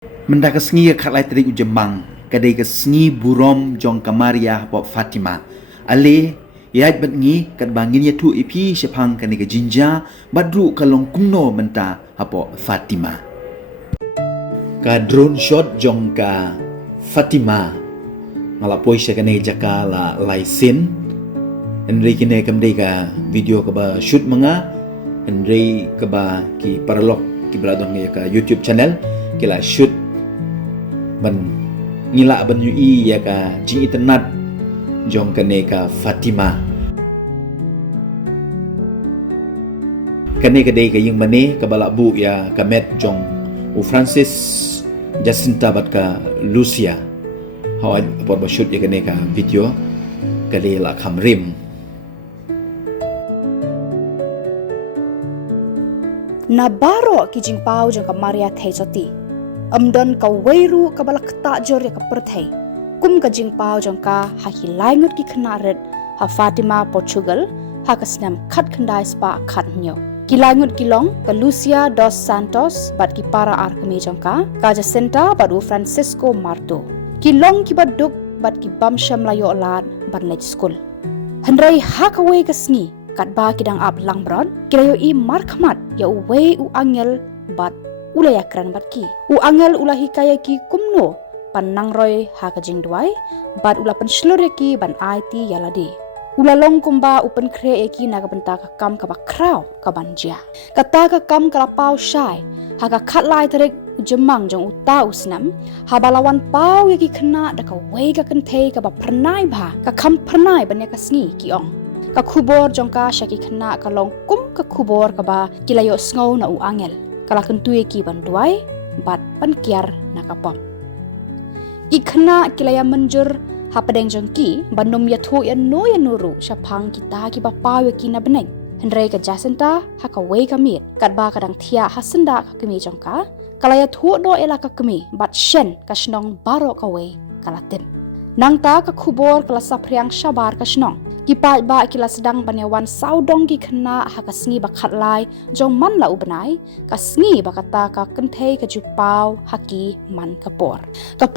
Menda ka sngi ka khatlai trik ujembang kadai ka sngi burom jong kamaria pop Fatima. Ale yat bat ngi kat bangin ya tu ipi sepang ka ka jinja badru kalong kumno menta hapo Fatima. Ka drone shot jong ka Fatima malapoi sa kanai jaka la laisin Henry kine kamdei ka video ka ba shoot mga Henry ka ba ki paralok ki beladong ka YouTube channel kila shoot ban ngila ban yui ya ka jing internet jong kane ka Fatima kane ka dei ka yung mane ka balak bu ya ka met jong u Francis Jacinta bat ka Lucia how por ba shoot ya kane ka video ka dei la kamrim na baro ki jing pau jong ka Maria Thejoti amdon ka weiru ka balak ta jor ya ka perthei kum ka jing pau jong ka ha hi laingut ki khnaret ha Fatima Portugal ha ka snam khat khandai spa khat nyo ki laingut ki long ka Lucia dos Santos bat ki para ar kami jong ka Jacinta bat u Francisco Marto ki long ki baduk bat ki bam sham layo lad ban lech school handrai ha ka wei ka sngi kat ba kidang ap lang bron kirayo i markmat ya uwe u angel bat ulaya kran bat ki u angel ulahi kaya ki kumno panang roy ha ka jing duai bat ula pan shlore ki ban IT yalade ula long kumba upan kre eki na ka benta ka kam ka ba kraw ka banja kata ka kam ka pau shai ha ka khat lai terek jemang jong uta usnam ha balawan pau yaki khna da ka wei ka kan thei ka ba pranai ba ka kham pranai ban ya ka sngi ki ong ka khubor jong ka shaki khna ka long kum ka khubor ka ba kilayo sngo na u angel kala kentuye ki ban duai bat pan kiar na ka pop ki khna kilaya manjur ha padeng jong ki banom ya tho ya no ya nuru shapang kita ki ba pawe ki na beneng henrei ka Jacinta ha ka wei ka mit kat ba kadang thia ha senda ka kemi jong ka kalaya tho do ela ka kemi bat shen ka snong baro ka wei kala tem nang ta ka khubor kala sapriang shabar ka snong ki pa ba kila sedang banyawan saudong ki khna ha ka sngi ba khat lai jong man la ubnai ka sngi ba kata ka kenthei ka jupau haki man ka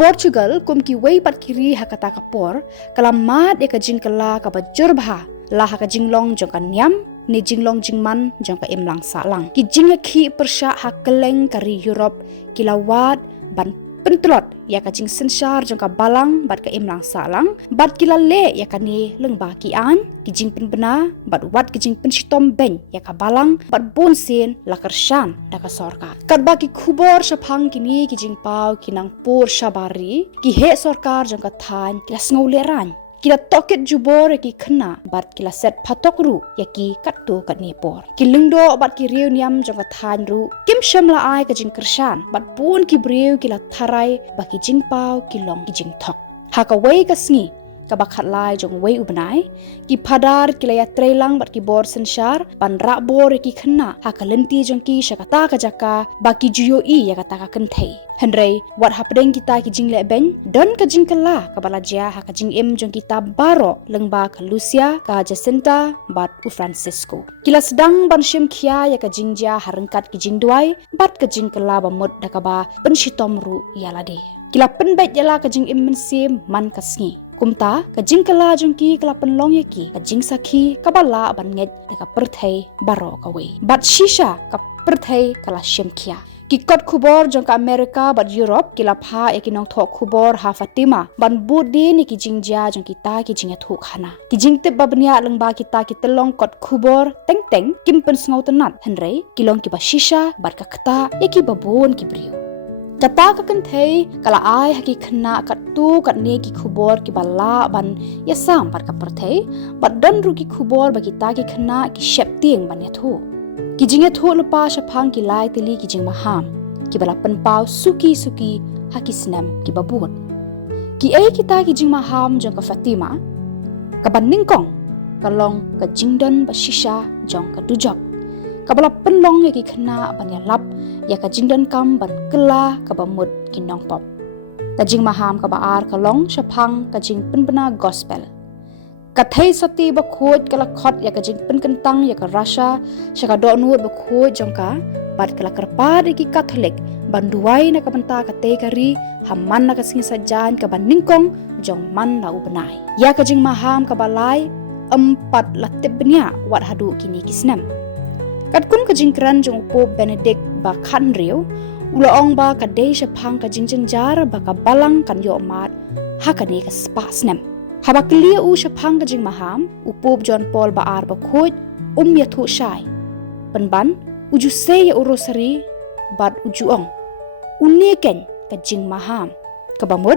Portugal kum ki wei pat kiri ha kata ka por kala mat e ka jingkala ka ba jurbha la ha ka jinglong jong ka nyam ni jinglong jingman jong ka imlang salang ki jinga khi persha ha keleng kari Europe kilawat ban pentrot ya ka jing sensar jong ka balang bat ka imlang salang bat kila le ya ka ni leng ba ki an ki jing penbena bat wat ki jing penshitom ben ya ka balang bat bon sen la kershan da ka sorka kat ba ki khubor shaphang ki ni ki jing pau ki nang pur shabari ki he sorkar jong ka than kila sngo le ran kila toket jubor ki khna bat kila set phatok ru ya ki kattu kat ni por ki lingdo bat ki riu niam jong ka than ru kim sham la ai ka jing kershan bat pun ki breu kila tharai ba ki jing pau ki long ki jing thok ha ka wei ka sngi ka ba khat lai jong wei ubnai ki phadar kila ya trelang bat ki bor senshar pan ra bor ki khna ha ka lenti jong ki shakata ka jaka ba ki juyo i ya ka ta ka kan thei henrei wat hapdeng kita ki jing le ben don ka jing kala ka bala jia ha ka jing em jong kita baro lengba ka Lucia ka Jacinta bat u Francisco kila sedang ban shim khia ya ka jing ja harangkat ki jing duai bat ka jing kala ba mot da ka ba pen shitom ru yalade kila pen bet yala ka jing em men sim man ka sngi kumta ka jing kala jong ki kala pen long ya ki ka jing sakhi ka bala ban nget da ka perthei baro ka we bat shisha ka perthei kala shim khia ki kot khubor jong ka America bat Europe kila pha ekinong thok khubor ha Fatima ban budi ni ki jingja jong kita ki jinga thu khana ki jingte babnia lengba kita ki telong kot khubor teng teng kim pen sngo tanat henrei kilong ki ba shisha bat ka khata eki babon ki briu kata ka kan thei kala ai haki khna kat tu kat ne ki khubor ki bala ban ya sam par ka perthei bat don ru ki khubor ba kita ki khna ki shep tieng ban ya thu ki jinga thu lupa shaphang ki lai tili ki jing maham ki bala pen pau suki haki snam ki babut ki ai kita ki jing maham jong ka Fatima ka ban ningkong ka long ka jingdon ba shisha jong ka dujok ka bala pen long ya ki khna ban ya lap ya ka jingdon kam ban kela ka ba mud ki nong pop ka jing maham ka ba ar ka long shaphang ka jing pen bena gospel Kathai sati ba khoj kala khot ya ka jing pen kentang ya ka Russia syaka do nuot ba khoj jongka bat kala kerpa ki Katolik banduai na ka benta ka te kari hamman na ka singi sajan ka ban ningkong jong man na ubenai ya ka jing maham ka balai empat latib benya wat hadu kini kisnem kat kun ka jing kran jong Pope Benedict ba khan riu ulaong ba ka dei syapang ka jing jar ba ka balang kan yo mat hakani ka spasnem haba kelia u syapang ka jing maham u Pope John Paul ba ar ba khoj ya thu shai penban uju se ya urosari bat ujuong uniken ka jing maham ka bamud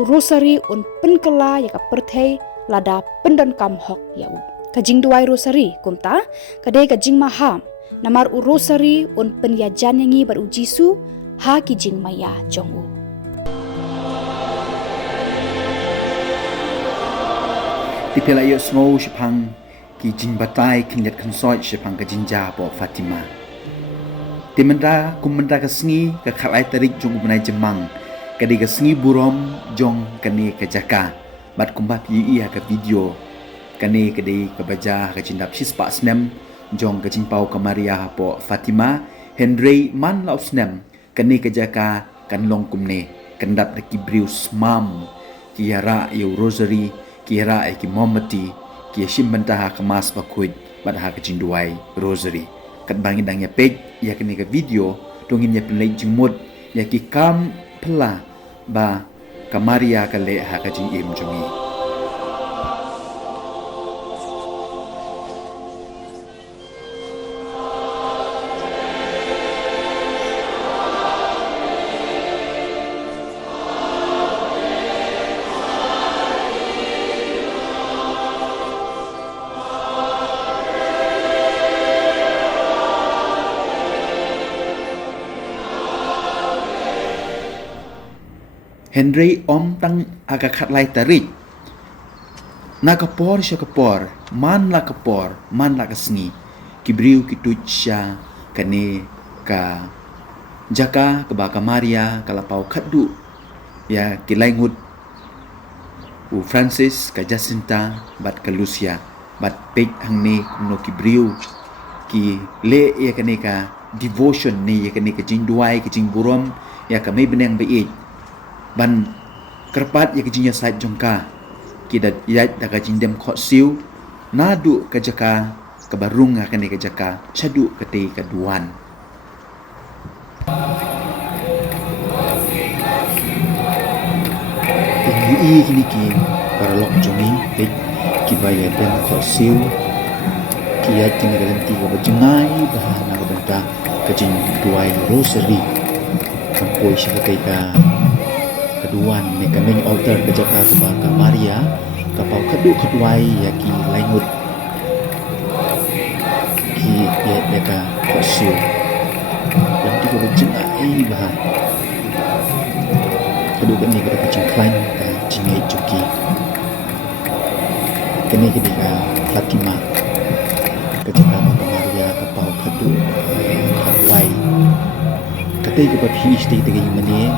urosari un penkela ya ka perthei lada pendan kam hok ya u ka jing duai rosari kumta ka dei ka jing maham namar urosari un penyajan yangi bar ujisu ha ki jing maya jong u Tipela yo snow syapang ki jing batai kinyat konsoi syapang ka jinja po Fatima. Timenda kumenda ka sengi ka khalai tarik jong ubenai jemang kadi ka sengi burom jong kani ka jaka bat kumba pi ia ka video kani kadi ka baja ka jindap sispa snem jong ka jingpau ka Maria po Fatima Henry man lau snem kani ka jaka kan long kumne kandap na kibrius mam kiara yo rosary kiara ki momati ki shimbanta ha kemas bakuj bat ha ka jinduai rosary kat bangin dang ya page ya kini ka video dongin ya pelai jingmut ya ki kam pela ba ka Maria ka le ha ka jing im jongi Henry om tang aga khatlai tarik na kapor sya kapor man la kasngi kibriu kitucha kane ka jaka ka ba ka Maria kala pau khaddu ya kilaingut u Francis ka Jacinta bat ka Lucia bat pek hangne no kibriu ki le ya kane ka devotion ni ya kane ka jingduai ka jingburom ya ka mai beneng be ban kerpat ya kejinya sait jongka kidat yat da kajindem khot siu nadu ka jaka ka barung akan ka jaka syadu ka te ka duan tinggi kini ki para lok jongi te ki baya dem khot siu ki yat kini galanti ka bajengai bahana ka benta kajin duai rosary kampoi syaka ka keduan ni kami altar ke jaka sebab ka Maria kapau kedu keduai ya ki laingut ki ya ka kosil yang tiga berjengai bahan kedu kami ka berjengklain ka jingai juki kini ka Fatima ke jaka ka Maria kapau kedu keduai ketai ke berhi isti meni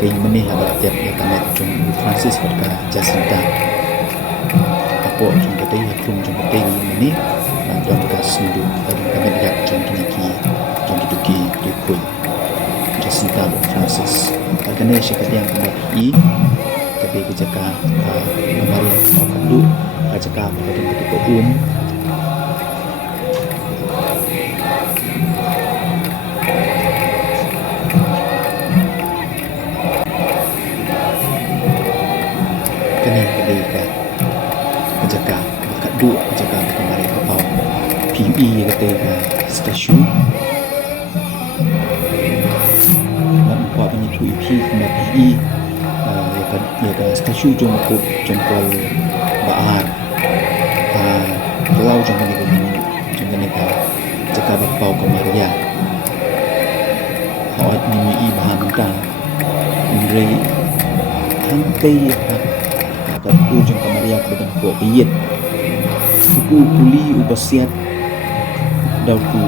kay mani habat tiap ya kamet jong Francis pada Jacinta apo jong katay hakum jong katay mani dan ka sindu dan kamet yak jong kiniki jong kituki rikul Jacinta Francis kagane siya kadiyang kamet kabay kajaka Maria kapakadu kajaka kapakadu katukoon PUE kata stasiun nak buat banyak PUP kena PUE ya kan stasiun jempol baar kalau jangan ni cakap bapau ke Maria hot ni bahan mentah Andre hantai kat ujung ke Maria ke badan buat biyet suku kuli ubasiat dauku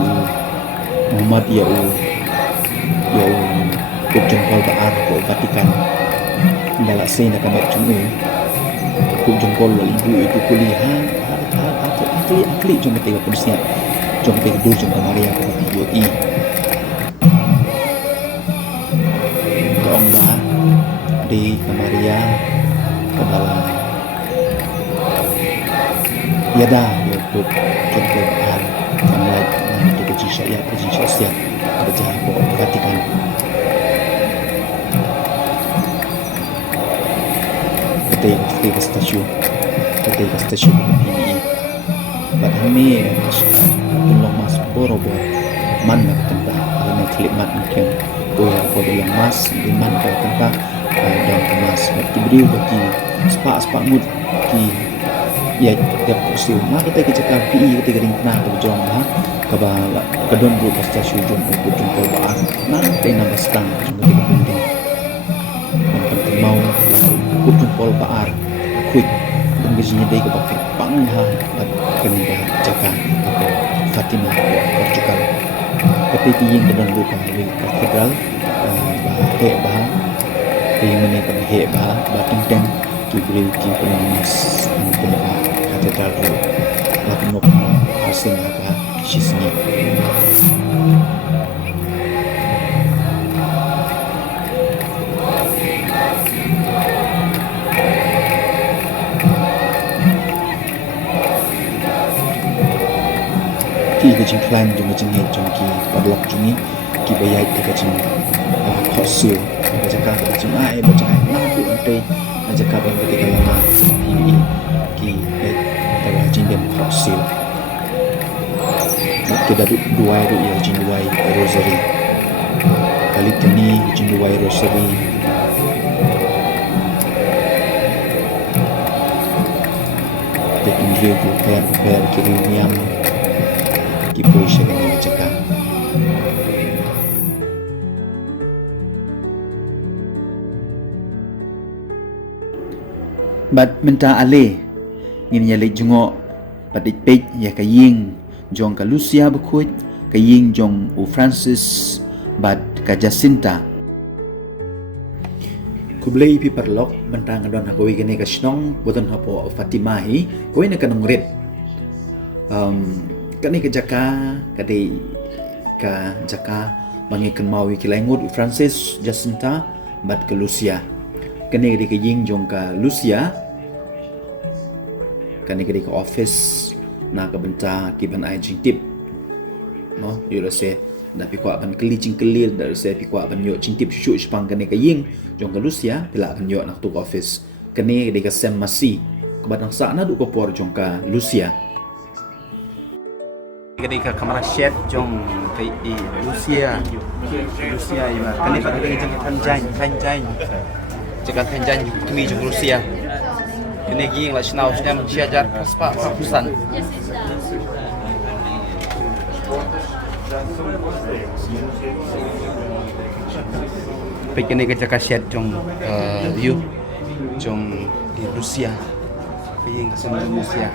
Muhammad ya kujung kau baar ko Vatikan balak sen nak kamat cungu Aku jempol ibu itu kuliah akli jom kita polisi jom kita dur jom Maria ko video i Ongba di Maria kebala yada YouTube jom kita sampai nanti ke jisya siap kerja ko Vatikan ketika stasiun ini Badhami belum mas borobo man nak tempat karena klip mat mungkin boleh belum mas di man kalau tempat dan mas beri bagi sepak mud ki ya tiap kursi mak kita kejakan PI kita ring nah berjuang dah kebal kedon dulu ke stasiun jumpa bahan nanti nambah setang cuma kita penting penting mau jumpa bahan quick gajinya dia kepakai pangha kena Jakarta Fatima Portugal ketika yang kedua bukan di katedral bah yang mana pada batung dan kibri penamas penamas katedral itu lalu nopno asing apa sisnya ki gajing plan jong gajing he jong ki padlock jong ki bayai ke gajing khosil ke jaka gajing ai bajing ai na ku ante jaka ban ketika lama ki tawa jing dem khosil kita dua itu ya jing dua rosary kali ini jing dua rosary Tekin dia per kirimiam Kipo siya kanya Jakarta. Bat minta ale ngin yale jungo patik pej ya kaying jong ka Lucia bekut kaying jong u Francis bat ka Jacinta. Kublay pi parlok mentang don hakoy gani ka snong boton hapo Fatima hi koy na kanong red. Kani ke Jaka bangi kan mawi kilangut Francis Jacinta bat ke Lucia kani ke ying jong ka Lucia kani ke office na ka benta ki ban ai jing tip no yo se da pi kwa ban keli jing kelil da se pi kwa ban yo jing tip shu spang kani ke ying jong ka Lucia pila ban yo nak tu office kani ke Sam Masi ke batang sa na du ko por jong ka Lucia ketika kamera chef jong kai di Lucia iba kani pada ketika Tanjai jika Tanjai tumi jong Lucia ini ging lah senau senam siajar kaspa kapusan pikirnya ketika chef jong view jong di Lucia yang kesana Rusia,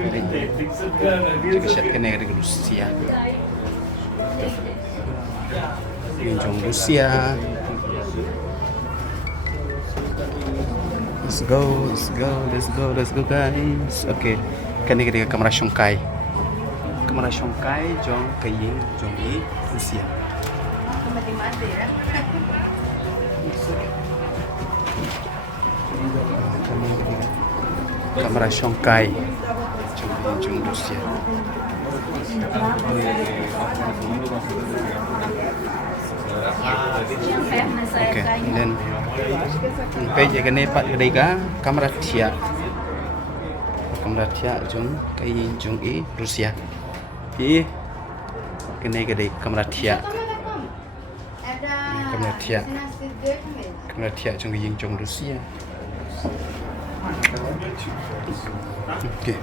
jika set kena dari Rusia, yang Rusia, let's go guys, okay, kena dari kamera Shongkai, jong kaying jong di Rusia. Kamera Shongkai jong Rusia. Okay, and then page kene pat kedai kamera Tia jong kai jong Rusia. Kene kedai kamera Tia jong Rusia. Okay.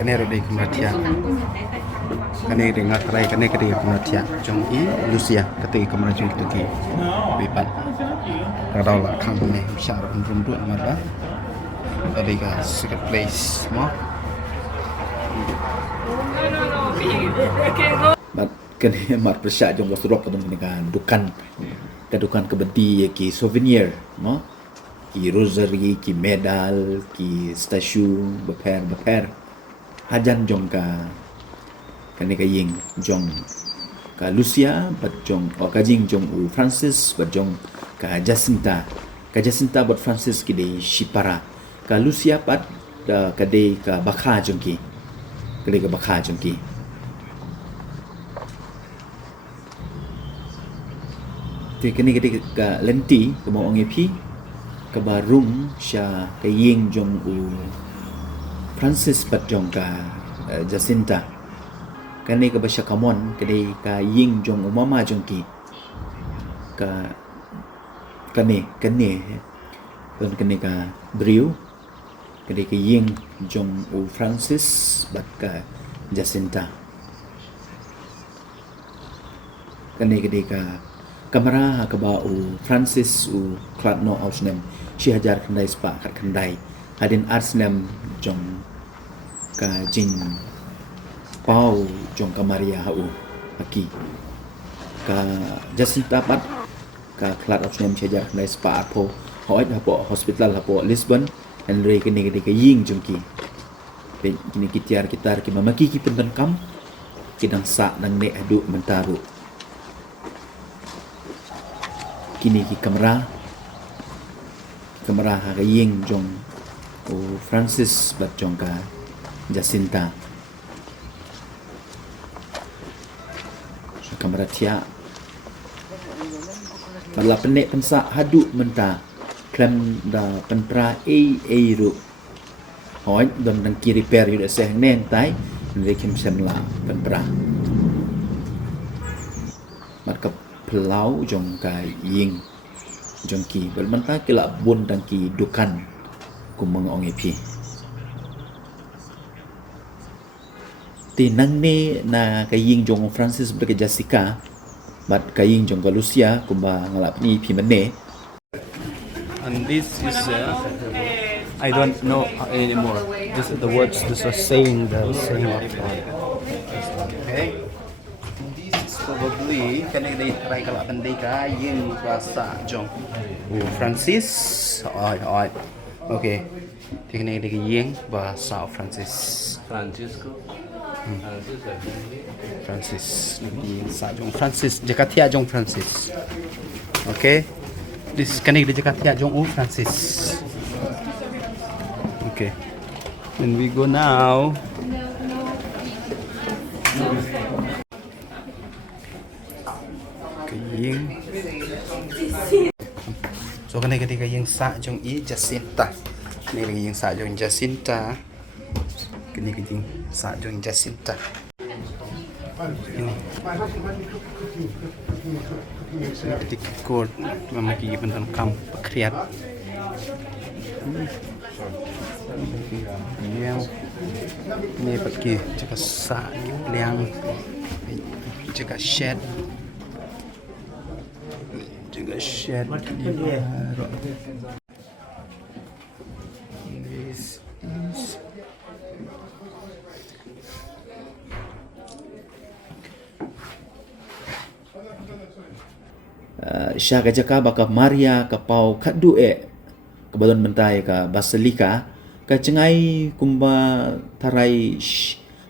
Kene di kematian. Kene di ngatrai kene di kematian. Jong Lucia ketika kematian itu bipat. Kalau lah kamu ni besar untuk mana? Tadi ke secret place, mo? Mat kene mat persyak jong wasrok ketemu dengan dukan kedukan kebedi ki souvenir, mo? ki rosary ki medal ki statue beper hajan jong ka ying jong ka Lucia bat jong ka jing jong u Francis bat jong ka Jacinta bat Francis ki de shipara ka Lucia bat ka de ka bakha jong ki thì cái này cái lenti cái mong ông ấy cái bà rung sha cái ying jong u Francis bat jong ka Jacinta cái này cái bà sha kamon cái đây cái ying jong u mama jong ki cái này còn cái này cái brio cái đây cái ying jong u Francis bat ka Jacinta cái này cái kamera ka ba u Francis u klatno ausnem shi hajar khandai spa kat khandai hadin arsnem jong ka jing pau jong ka Maria ha u aki ka Jacinta bat ka klat ausnem shi hajar khandai spa po hoit ha po hospital ha po Lisbon and re kini ka ying jong ki kini kitar ki mamaki ki pentan kam kidang sa dang ne adu mentaru kini ki kamera ha ying jong o Francis bat jong ka Jacinta kamera tia bala penek pensa hadu menta klem da pentra ru hoi dom dang ki repair yu da seh neng tai le kim semla pentra mat ka pelau jong ka ying jong ki bermanta kila bun dan ki dukan kumang ong epi tinang ne na ka ying jong Francis berke Jessica bat ka ying jong ka Lucia kumba ngalap ni pi mene and this is I don't know anymore. This is the words. This is saying the saying of God. Okay. This is probably kan dia try kalau pandai ka yang bahasa jong. Francis. Alright. Okay. Teknik dia yang bahasa Francis. Francis. Di sa jong Francis. Jakatia jong Francis. Okay. This kan dia Jakatia jong Francis. Okay. And we go now. Kaying. So kan ketika yang sa jong Jacinta. Ni lagi yang sa jong Jacinta. Kini kejing sa jong Jacinta. Ini. Ketika kod memaki bentan kam kriat. Yang ni pergi jaga sa liang jaga shed di baru. This is Syah kajaka baka Maria ka pau kadu kebalon mentai ka Basilika ka cengai kumba tarai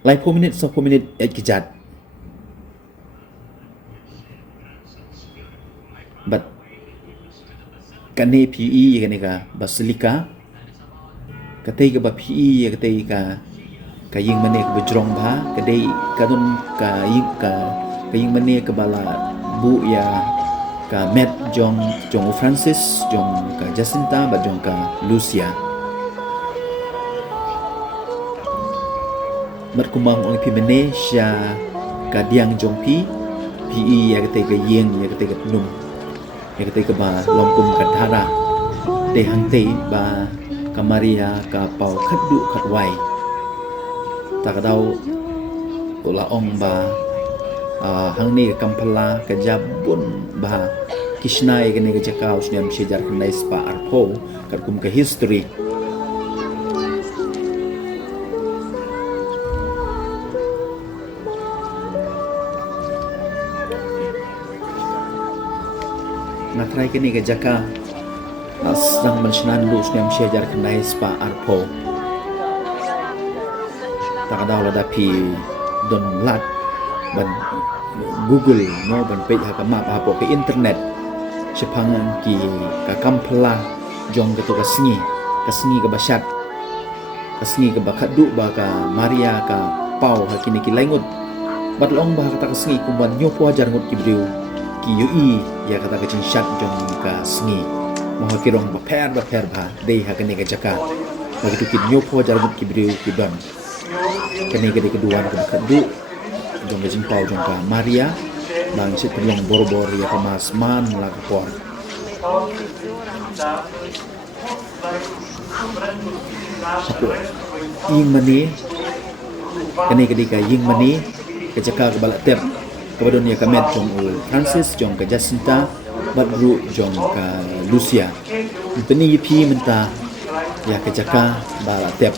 lai 4 minit 10 minit kejat but kane PE kane ka Basilika katai ka ba PE katai ka ying mane ka bejrong ba kadai kadun ka ying mane ka bala bu ya ka Matt jong Francis jong ka Jacinta ba jong ka Lucia mat kumang ong pi Malaysia ka diang jong pi ya kate ka yeng ya kate ka num ya kate ka ba longkum ka dhara te hang te ba ka Maria ka pau khadu khatwai ta ka dau ola ong ba hang ni kampala ka jabun ba kishnai ka ni ka jakau sniam sejar kanai spa arpo kat kum ka history natrai ka ni ka jaka Sang mencenan lu snem syajar kenai spa arpo. Tak ada lah dapi don lat ban Google no ban page ha map ha po ke internet sepangan ki ka kampla jong ke to kasngi ke basyat kasngi ke bakat du ba ka Maria ka pau ha kini ki laingut bat long ba kata kasngi kumban nyopo ajar ngut ki briu ki yui ya kata ke cinchat jong ka sngi mo ha kirong ba per ba dei ha kene ke jaka begitu ki nyopo ajar ngut ki briu ki ban kene ke kedua ke bakat du jong ke jimpau jong ka Maria bang sit pelong bor-bor ya ka mas man la ka por Sapu ying mani kene kedika ying mani kejaka ke balak tep kepadon ya kamet jong Francis jong ke Jacinta badru jong ke Lucia peni yipi menta ya kejaka balak tep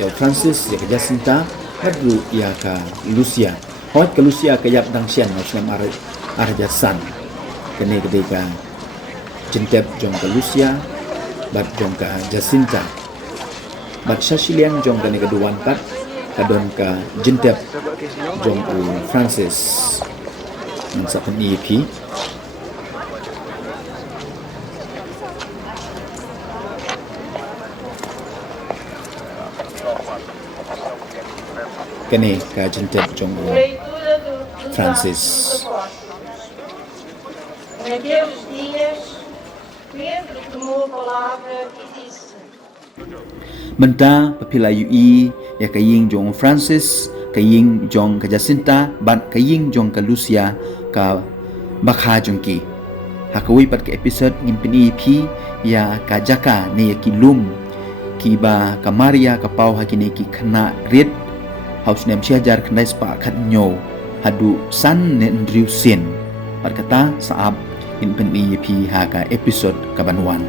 ya Francis ya ke Jacinta badru ya ke Lucia hot ke Lucia ke yap dang sian macam arjasan kene kedika jentep jong ke Lucia bad jong ke Jacinta bad Shashilian jong kene kedua empat kadon ke jentep jong Francis mensa peni EP kene ke jentep jong Francis Naqueles dias, Pedro tomou a palavra e disse: menta papila UI ya kaying jong Francis kaying jong ke Jacinta bat kaying jong ke Lucia ka bakha jong ki hakawi pat ke episode ngimpini EP ya ka jaka ne ya kilum ki ba ka Maria ka pau hakini ki khana rit haus nem siajar khnai spa khat nyo hadu san ne ndriu sin pat kata saab ngimpini EP ha ka episode ka banwan